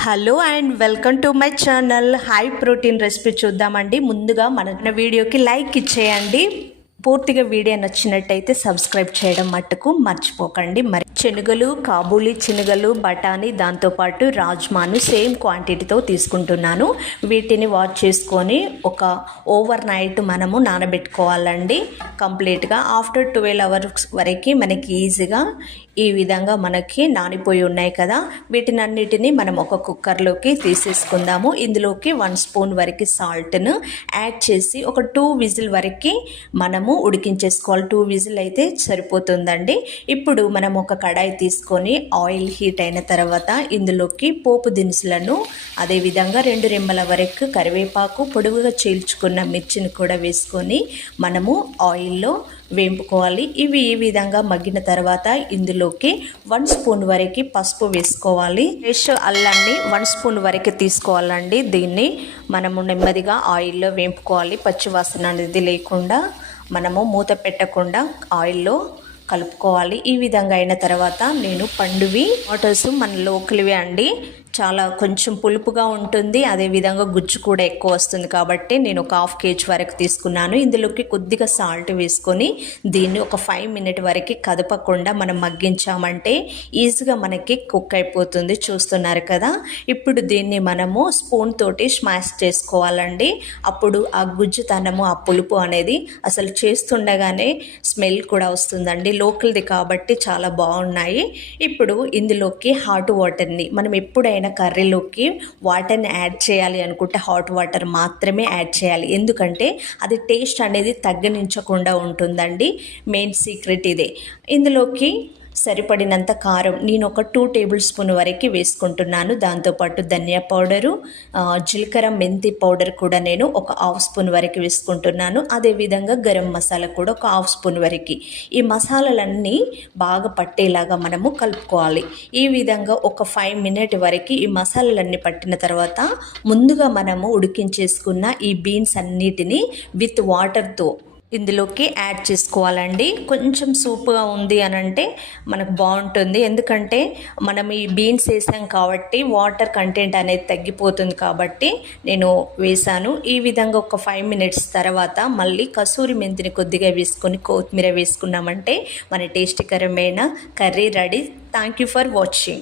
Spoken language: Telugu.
Hello and welcome to my channel. High protein recipe చూద్దామండి. ముందుగా మన వీడియోకి లైక్ ఇచ్చేయండి. పూర్తిగా వీడియో నచ్చినట్టయితే సబ్స్క్రైబ్ చేయడం మట్టుకు మర్చిపోకండి. మరి శనగలు, కాబూలీ శనగలు, బఠానీ, దాంతోపాటు రాజ్మాను సేమ్ క్వాంటిటీతో తీసుకుంటున్నాను. వీటిని వాష్ చేసుకొని ఒక ఓవర్ నైట్ మనము నానబెట్టుకోవాలండి. కంప్లీట్గా ఆఫ్టర్ 12 అవర్స్ వరకు మనకి ఈజీగా ఈ విధంగా మనకి నానిపోయి ఉన్నాయి కదా, వీటినన్నిటినీ మనం ఒక కుక్కర్లోకి తీసేసుకుందాము. ఇందులోకి 1 స్పూన్ వరకు సాల్ట్ను యాడ్ చేసి ఒక 2 విజిల్ వరకు మనము ఉడికించేసుకోవాలి. 2 విజిల్ అయితే సరిపోతుందండి. ఇప్పుడు మనం ఒక కడాయి తీసుకొని ఆయిల్ హీట్ అయిన తర్వాత ఇందులోకి పోపు దినుసులను, అదేవిధంగా 2 రెమ్మల వరకు కరివేపాకు, పొడుగుగా చీల్చుకున్న మిర్చిని కూడా వేసుకొని మనము ఆయిల్లో వేపుకోవాలి. ఇవి ఈ విధంగా మగ్గిన తర్వాత ఇందులోకి 1 స్పూన్ వరకు పసుపు వేసుకోవాలి. ఫ్రెష్ అల్లాన్ని 1 స్పూన్ వరకు తీసుకోవాలండి. దీన్ని మనము నెమ్మదిగా ఆయిల్లో వేపుకోవాలి. పచ్చివాసన అనేది లేకుండా మనము మూత పెట్టకుండా ఆయిల్లో కలుపుకోవాలి. ఈ విధంగా అయిన తర్వాత నేను పండువి వాటర్స్ మన లోకలివే అండి, చాలా కొంచెం పులుపుగా ఉంటుంది, అదేవిధంగా గుజ్జు కూడా ఎక్కువ వస్తుంది కాబట్టి నేను ఒక 1/2 kg వరకు తీసుకున్నాను. ఇందులోకి కొద్దిగా సాల్ట్ వేసుకొని దీన్ని ఒక 5 మినిట్ వరకు కదపకుండా మనం మగ్గించామంటే ఈజీగా మనకి కుక్ అయిపోతుంది. చూస్తున్నారు కదా. ఇప్పుడు దీన్ని మనము స్పూన్ తోటి స్మాష్ చేసుకోవాలండి. అప్పుడు ఆ గుజ్జుతనము, ఆ పులుపు అనేది అసలు చేస్తుండగానే స్మెల్ కూడా వస్తుందండి. లోకల్ది కాబట్టి చాలా బాగున్నాయి. ఇప్పుడు ఇందులోకి హాట్ వాటర్ని, మనం ఎప్పుడైనా కర్రీలోకి వాటర్ని యాడ్ చేయాలి అనుకుంటే హాట్ వాటర్ మాత్రమే యాడ్ చేయాలి. ఎందుకంటే అది టేస్ట్ అనేది తగ్గనించకుండా ఉంటుందండి. మెయిన్ సీక్రెట్ ఇదే. ఇందులోకి సరిపడినంత కారం నేను ఒక 2 టేబుల్ స్పూన్ వరకు వేసుకుంటున్నాను. దాంతోపాటు ధనియా పౌడరు, జీలకర్ర, మెంతి పౌడర్ కూడా నేను ఒక 1/2 స్పూన్ వరకు వేసుకుంటున్నాను. అదేవిధంగా గరం మసాలా కూడా ఒక 1/2 స్పూన్ వరకు. ఈ మసాలాలన్నీ బాగా పట్టేలాగా మనము కలుపుకోవాలి. ఈ విధంగా ఒక 5 మినిట్ వరకు ఈ మసాలాలన్నీ పట్టిన తర్వాత ముందుగా మనము ఉడికించేసుకున్న ఈ బీన్స్ అన్నిటినీ విత్ వాటర్తో ఇందులోకి యాడ్ చేసుకోవాలండి. కొంచెం సూప్గా ఉంది అని అంటే మనకు బాగుంటుంది. ఎందుకంటే మనం ఈ బీన్స్ వేసాం కాబట్టి వాటర్ కంటెంట్ అనేది తగ్గిపోతుంది కాబట్టి నేను వేసాను. ఈ విధంగా ఒక 5 మినిట్స్ తర్వాత మళ్ళీ కసూరి మెంతిని కొద్దిగా వేసుకొని కొత్తిమీర వేసుకున్నామంటే మన టేస్టీకరమైన curry ready. Thank you for watching.